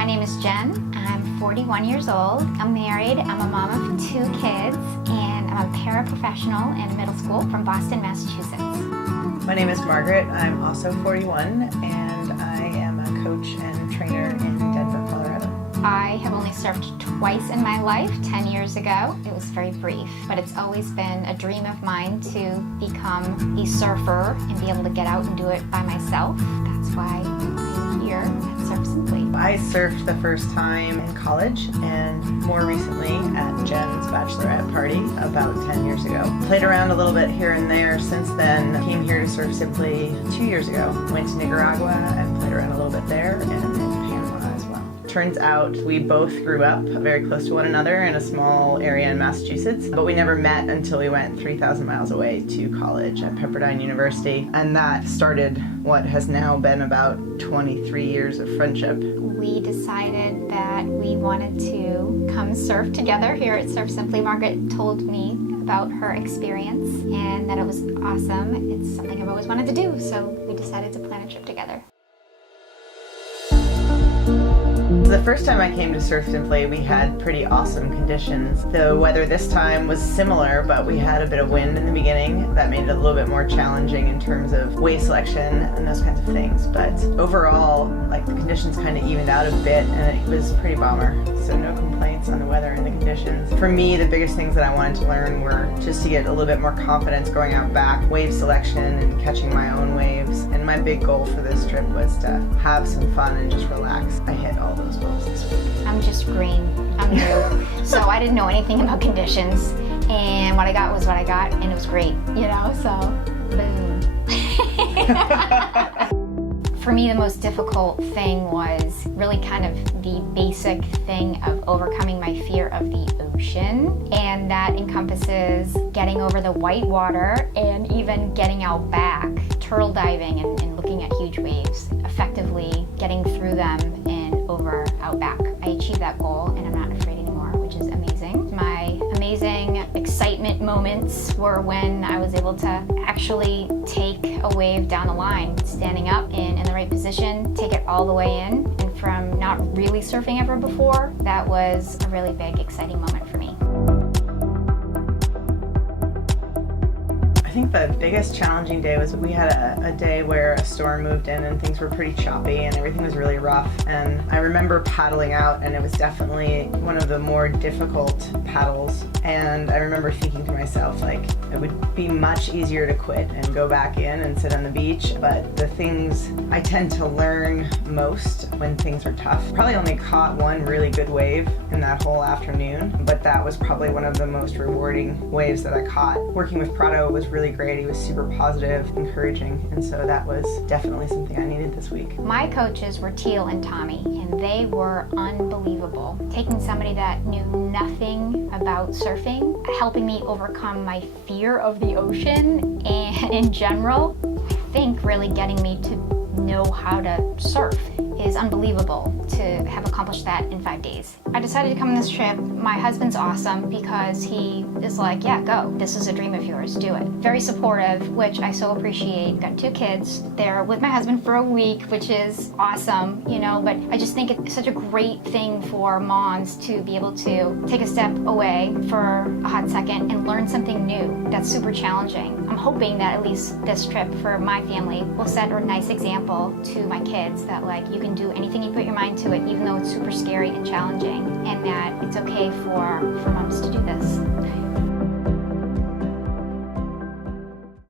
My name is Jen. I'm 41 years old. I'm married. I'm a mom of 2 kids, and I'm a paraprofessional in middle school from Boston, Massachusetts. My name is Margaret. I'm also 41, and I am a coach and trainer in Denver, Colorado. I have only surfed twice in my life, 10 years ago. It was very brief, but it's always been a dream of mine to become a surfer and be able to get out and do it by myself. That's why I'm here at Surf Simply. I surfed the first time in college and more recently at Jen's bachelorette party about 10 years ago. Played around a little bit here and there since then. Came here to Surf Simply 2 years ago. Went to Nicaragua and played around a little bit there and in Panama as well. Turns out we both grew up very close to one another in a small area in Massachusetts, but we never met until we went 3,000 miles away to college at Pepperdine University, and that started what has now been about 23 years of friendship. We decided that we wanted to come surf together here at Surf Simply. Margaret told me about her experience and that it was awesome. It's something I've always wanted to do, so we decided to plan a trip together. The first time I came to Surf Simply, we had pretty awesome conditions. The weather this time was similar, but we had a bit of wind in the beginning. That made it a little bit more challenging in terms of wave selection and those kinds of things. But overall, the conditions kind of evened out a bit, and it was pretty bummer. So no complaints on the weather and the conditions. For me, the biggest things that I wanted to learn were just to get a little bit more confidence going out back, wave selection and catching my own waves. And my big goal for this trip was to have some fun and just relax. I hit all those goals this week. I'm just green. I'm new. So I didn't know anything about conditions, and what I got was what I got, and it was great, so boom. For me, the most difficult thing was really kind of the basic thing of overcoming my fear of the ocean, and that encompasses getting over the white water and even getting out back, turtle diving and looking at huge waves, effectively getting through them and over out back. I achieved that goal and I'm not afraid anymore, which is amazing. My amazing excitement moments were when I was able to actually take a wave down the line, standing up and in the right position, take it all the way in. And from not really surfing ever before, that was a really big, exciting moment for me. I think the biggest challenging day was we had a day where a storm moved in and things were pretty choppy and everything was really rough. And I remember paddling out, and it was definitely one of the more difficult paddles. And I remember thinking to myself, it would be much easier to quit and go back in and sit on the beach. But the things I tend to learn most when things are tough. Probably only caught one really good wave in that whole afternoon, but that was probably one of the most rewarding waves that I caught. Working with Prado was really great. He was super positive, encouraging, and so that was definitely something I needed this week. My coaches were Teal and Tommy, and they were unbelievable. Taking somebody that knew nothing about surfing, helping me overcome my fear of the ocean, and in general, I think really getting me to know how to surf is unbelievable to have accomplished that in 5 days. I decided to come on this trip. My husband's awesome because he is like, yeah, go. This is a dream of yours, do it. Very supportive, which I so appreciate. Got 2 kids. They're with my husband for a week, which is awesome, but I just think it's such a great thing for moms to be able to take a step away for a hot second and learn something new. That's super challenging. I'm hoping that at least this trip for my family will set a nice example to my kids that you can do anything you put your mind to it, even though it's super scary and challenging, and that it's okay for moms to